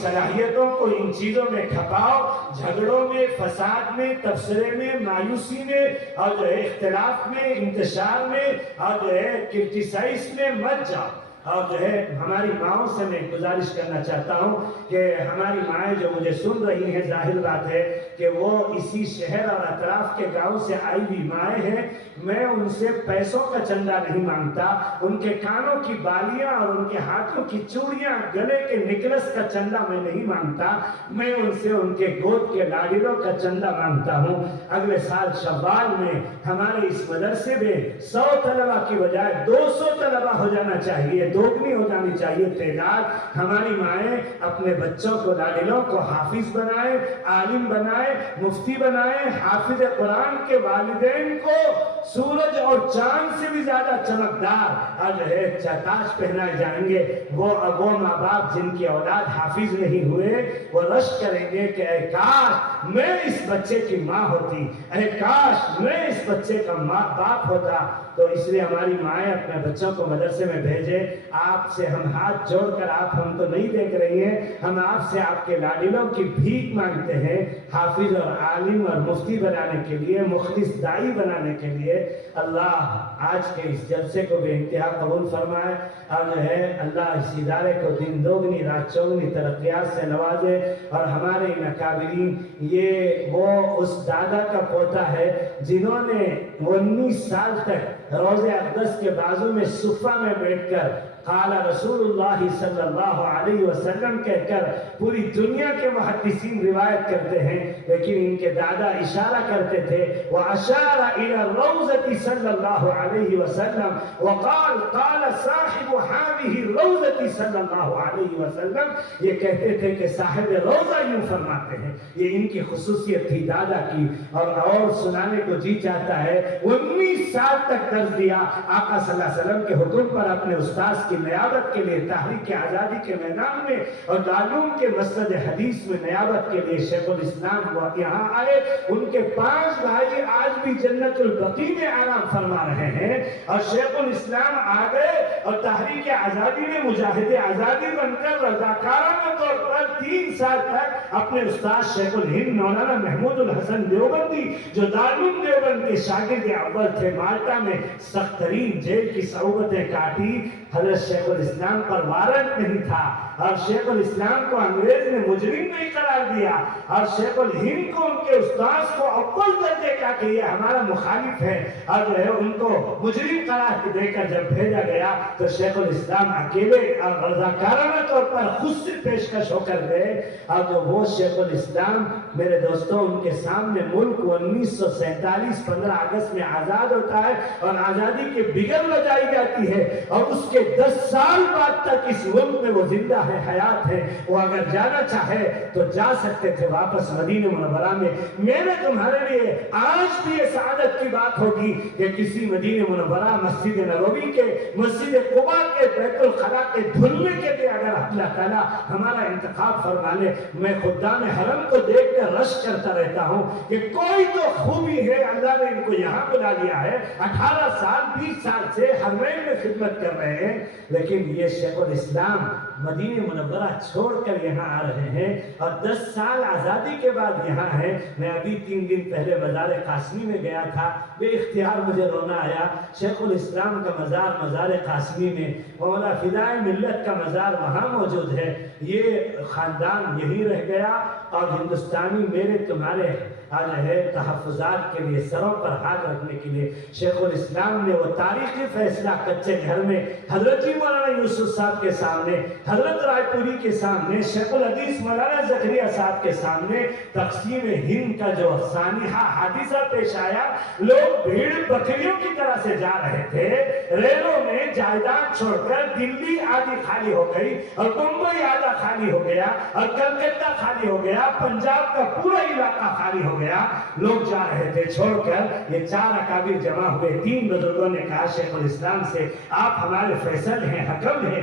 صلاحیتوں کو ان چیزوں میں کھپاؤ، جھگڑوں میں، فساد میں، تبصرے میں، مایوسی میں، اور جو ہے اختلاف میں، انتشار میں، اور جو ہے کرٹیسائز میں مت جاؤ۔ اور جو ہے ہماری ماؤں سے میں گزارش کرنا چاہتا ہوں کہ ہماری مائیں جو مجھے سن رہی ہیں، ظاہر بات ہے کہ وہ اسی شہر اور اطراف کے گاؤں سے آئی ہوئی مائیں ہیں۔ میں ان سے پیسوں کا چندہ نہیں مانگتا، ان کے کانوں کی بالیاں اور ان کے ہاتھوں کی چوڑیاں، گلے کے نکلس کا چندہ میں نہیں مانگتا، میں ان سے ان کے گود کے لاڈلوں کا چندہ مانگتا ہوں۔ اگلے سال شوال میں ہمارے اس مدرسے میں 100 طلبہ کی بجائے 200 طلبہ ہو جانا چاہیے، دوگنی ہو جانی چاہیے تعداد۔ ہماری مائیں اپنے بچوں کو، لاڈلوں کو حافظ بنائیں، عالم بنائیں، مفتی بنائیں، حافظ قرآن کے والدین کو سورج اور چاند سے بھی زیادہ چمکدار جو ہے تاج پہنائے جائیں گے۔ وہ ماں باپ جن کی اولاد حافظ نہیں ہوئے، وہ رشک کریں گے کہ اے کاش میں اس بچے کی ماں ہوتی، اے کاش میں اس بچے کا باپ ہوتا۔ تو اس لیے ہماری مائیں اپنے بچوں کو مدرسے میں بھیجے۔ آپ سے ہم ہاتھ جوڑ کر، آپ ہم کو نہیں دیکھ رہی ہیں، ہم آپ سے آپ کے لاڈلوں کی بھیک مانگتے ہیں، حافظ اور عالم اور مفتی بنانے کے لیے، مخلص دائی بنانے کے لیے۔ اللہ آج کے اس جلسے کو بے انتہا قبول فرمائے، اور جو ہے اللہ اس ادارے کو دن دوگنی رات چوگنی ترقیات سے نوازے، اور ہمارے ان اکابرین، یہ وہ اس دادا کا پوتا ہے جنہوں نے 19 سال تک روضہ اقدس کے بازو میں صفہ میں بیٹھ کر قال رسول اللہ صلی اللہ علیہ وسلم کہہ کر پوری دنیا کے محدثین روایت کرتے ہیں، لیکن ان کے دادا اشارہ کرتے تھے، وَأَشَارَ إِلَى الرَّوْضَةِ صلی اللہ علیہ وسلم وقال قال صاحب هذه الروضة صلی اللہ علیہ وسلم۔ یہ کہتے تھے کہ صاحب روضہ یوں فرماتے ہیں، یہ ان کی خصوصیت تھی دادا کی، اور سنانے کو جی چاہتا ہے۔ 19 سال تک درس دیا آقا صلی اللہ علیہ وسلم کے حکم پر اپنے استاذ کی نیابت کے لیے تحریک آزادی کے میدان میں، اور دارالعلوم کے مسجد حدیث میں نیابت کے لیے شیخ الاسلام وہ یہاں آئے۔ ان کے 5 بھائی آج بھی جنت البقیع میں آرام فرما رہے ہیں، اور شیخ الاسلام آ گئے اور تحریک آزادی میں مجاہد آزادی بن کر رضاکارانہ طور پر 3 سال تک اپنے استاد شیخ الہند مولانا محمود الحسن دیوبندی، جو دارالعلوم دیوبند کے شاگرد اول تھے، مالٹا میں سخت ترین جیل کی صعوبتیں کاٹی۔ حضرت شیخ الاسلام پر وارنٹ نہیں تھا، اور شیخ الاسلام کو انگریز نے مجرم نہیں قرار دیا، اور شیخ الہند کو ان کے استاذ کو اول درجے کا کہ یہ ہمارا مخالف ہے، اور جو ہے ان کو مجرم قرار دے کر جب بھیجا گیا تو شیخ الاسلام اکیلے اور رضاکارانہ طور پر خود سے پیشکش ہو کر گئے۔ اور جو وہ شیخ الاسلام میرے دوستوں، ان کے سامنے ملک 1947 15 اگست میں آزاد ہوتا ہے، اور آزادی کے بگل بجائی جاتی ہے، اور اس کے 10 سال بعد تک اس ملک میں وہ زندہ ہے، حیات ہے۔ وہ اگر جانا چاہے تو جا سکتے تھے واپس مدینہ منورہ میں۔ میرے تمہارے لیے آج بھی یہ سعادت کی بات ہوگی کہ کسی مدینہ منورہ، مسجد نبوی کے، مسجد قباء کے، بیت الخلاء کے دھلنے کے لیے اگر اللہ تعالیٰ ہمارا انتخاب فرما لے، میں خدام حرم کو دیکھ کر رشک کرتا رہتا ہوں کہ کوئی تو خوبی ہے، اللہ نے ان کو یہاں بلا لیا ہے، 18 سال 20 سال سے حرمین میں خدمت کر رہے ہیں، لیکن یہ شیخ الاسلام مدینہ منورہ چھوڑ کر یہاں آ رہے ہیں، اور 10 سال آزادی کے بعد یہاں ہیں۔ میں ابھی 3 دن پہلے مزار قاسمی میں گیا تھا، بے اختیار مجھے رونا آیا۔ شیخ الاسلام کا مزار قاسمی میں، مولا فدائے ملت کا مزار وہاں موجود ہے۔ یہ خاندان یہی رہ گیا، اور ہندوستانی میرے تمہارے تحفظات کے لیے، سروں پر ہاتھ رکھنے کے لیے شیخ الاسلام نے وہ تاریخی فیصلہ کچے گھر میں حضرت مولانا یوسف صاحب کے سامنے، حضرت رائے پوری کے سامنے، شیخ الحدیث مولانا زکریا صاحب کے سامنے تقسیم ہند کا جو سانحہ حادثہ پیش آیا، لوگ بھیڑ بکریوں کی طرح سے جا رہے تھے، ریلوں میں جائیداد چھوڑ کر دلی آدھی خالی ہو گئی، اور بمبئی آدھا خالی ہو گیا، اور کلکتہ خالی ہو گیا، پنجاب کا پورا علاقہ خالی ہو گیا، لوگ جا رہے تھے چھوڑ کر۔ یہ 4 اکابر جمع ہوئے، 3 بزرگوں نے کہا شیخ الاسلام سے، آپ ہمارے فیصل ہیں، حکم ہیں،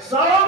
100